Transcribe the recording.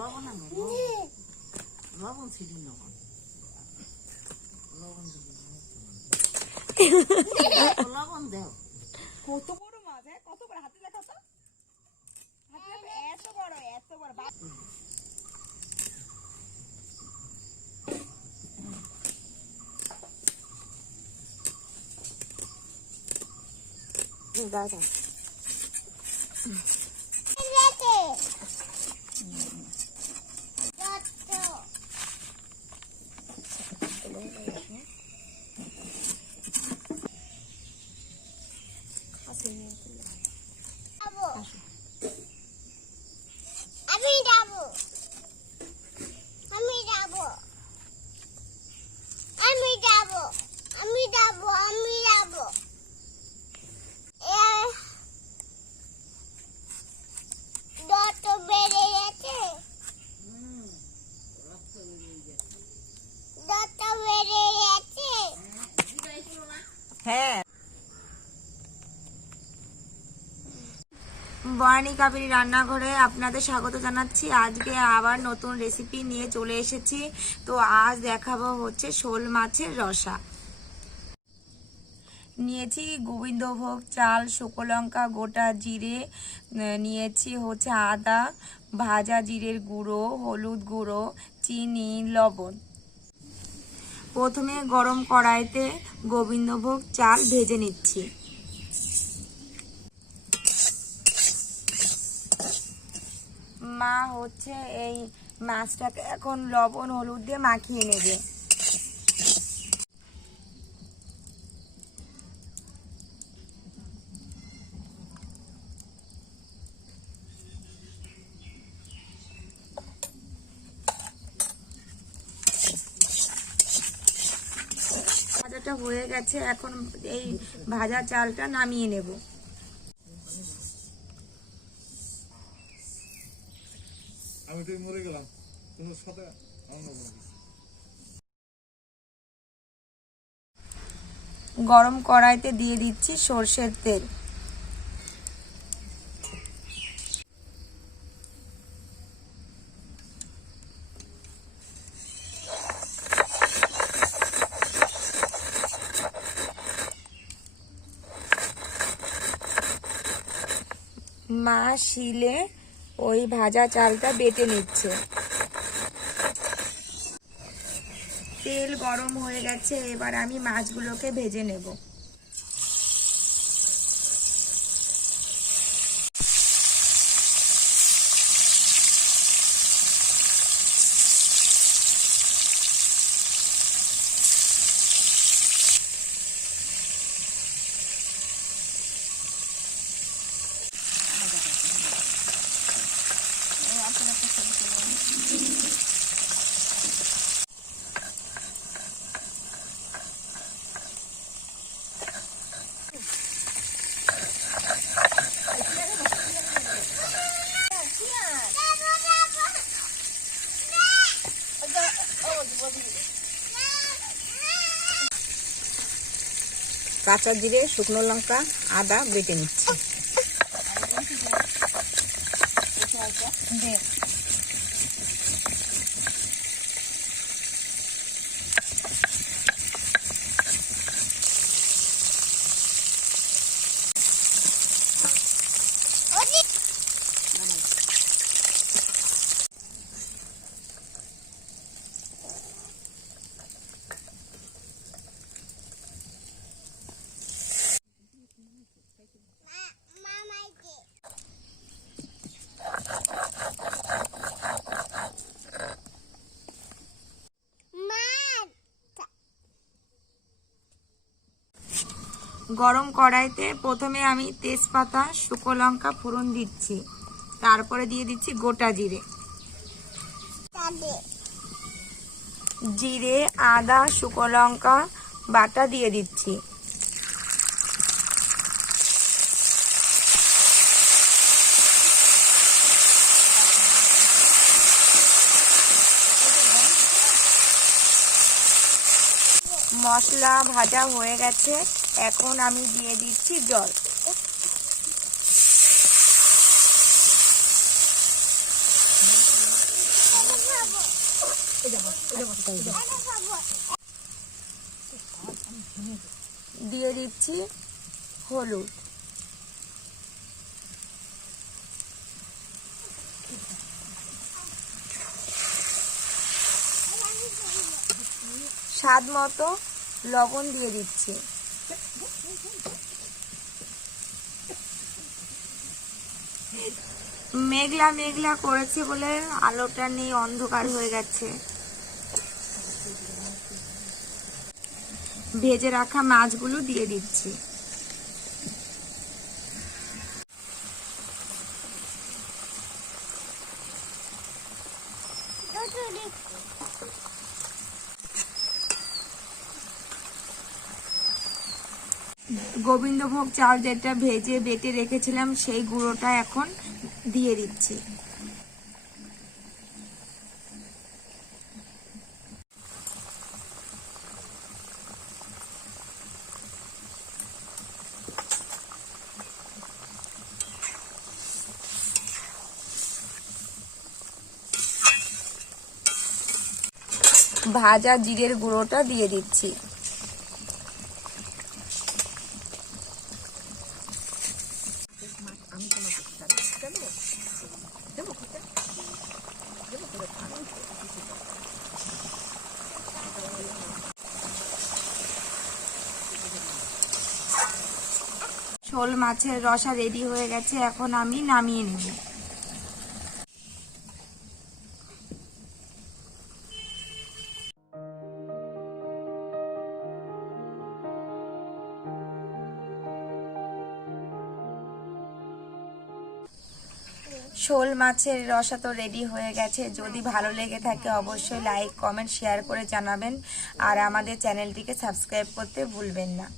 লবণ আনো, লবণ ছিলি লবণ, লবণ লবণ দেও। কত বড় মাছ, হ্যাঁ কত বড়, হাতে দেখা তো, হাতে এত বড় দাদা আমি যাবো, আমি যাবো, আমি যাবো, আমি যাবো, আমি যাবো। যত বেড়ে গেছে, যত বেড়ে গেছে। হ্যাঁ। বর্ণি কাবেরী রান্নাঘরে আপনাদের স্বাগত জানাচ্ছি। আজকে আবার নতুন রেসিপি নিয়ে চলে এসেছি। তো আজ দেখাবো হচ্ছে শোল মাছের রসা। নিয়েছি গোবিন্দভোগ চাল, শুকনো লঙ্কা, গোটা জিরে, নিয়েছি হচ্ছে আদা, ভাজা জিরের গুঁড়ো, হলুদ গুঁড়ো, চিনি, লবণ। প্রথমে গরম কড়াইতে গোবিন্দভোগ চাল ভেজে নিচ্ছি। মা হচ্ছে এই মাছটাকে এখন লবণ হলুদ দিয়ে মাখিয়ে নেবে। ভাজাটা হয়ে গেছে, এখন এই ভাজা চালটা নামিয়ে নেব। আমি তো মরে গেলাম, সাথে গরম কড়াইতে দিয়ে দিচ্ছি সর্ষের তেল। মা শিলে ওই ভাজা চালটা বেটে নিচ্ছে। তেল গরম হয়ে গেছে, এবার আমি মাছগুলোকে ভেজে নেব। কাঁচা জিরে, শুকনো লঙ্কা, আদা বেটে নিচ্ছি। গরম কড়াইতে প্রথমে আমি তেজপাতা, শুকনো লঙ্কা ফোড়ন দিচ্ছি, তারপরে দিয়ে দিচ্ছি গোটা জিরে, জিরে, আদা, শুকনো লঙ্কা বাটা দিয়ে দিচ্ছি। মশলা ভাজা হয়ে গেছে, এখন আমি দিয়ে দিচ্ছি জল। দিয়ে দিচ্ছি হলুদ, স্বাদ মতো লবণ দিয়ে দিচ্ছি। মেঘলা মেঘলা করেছে বলে আলোটা নেই, অন্ধকার হয়ে গেছে। ভেজে রাখা মাছগুলো দিয়ে দিচ্ছি। গোবিন্দভোগ চাল যেটা ভেজে বেটে রেখেছিলাম সেই গুঁড়োটা এখন দিয়ে দিচ্ছি। ভাজা জিরের গুঁড়োটা দিয়ে দিচ্ছি। শোল মাছের রসা রেডি হয়ে গেছে, এখন আমি নামিয়ে নেব। শোল মাছের রসা তো রেডি হয়ে গেছে। যদি ভালো লেগে থাকে অবশ্যই লাইক, কমেন্ট, শেয়ার করে জানাবেন। আর আমাদের চ্যানেলটিকে সাবস্ক্রাইব করতে ভুলবেন না।